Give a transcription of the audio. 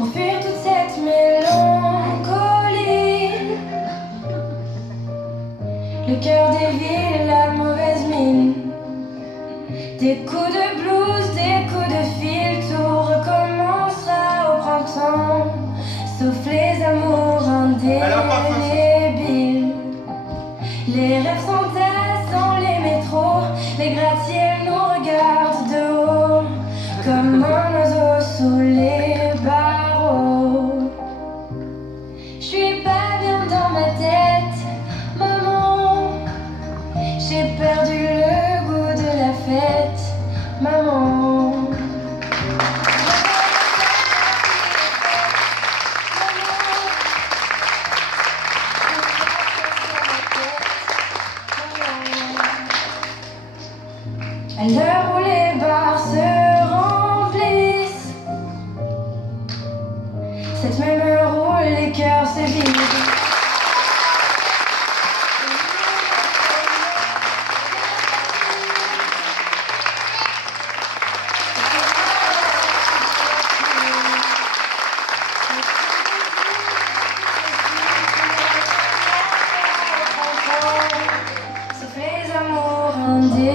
pour fuir toute cette mélancolie. Le cœur des villes, la mauvaise mine, des coups de blues, des coups de fil, tout recommencera au printemps, sauf les amours indélébiles. Les rêves s'entassent dans les métros, les gratte-ciels nous regardent de haut, comme un oiseau sous les barreaux. Je suis pas bien dans ma tête, maman, j'ai perdu le goût de la fête, maman. À l'heure où les bars se remplissent, cette même heure où les cœurs se vident, sauf les amours indélébiles.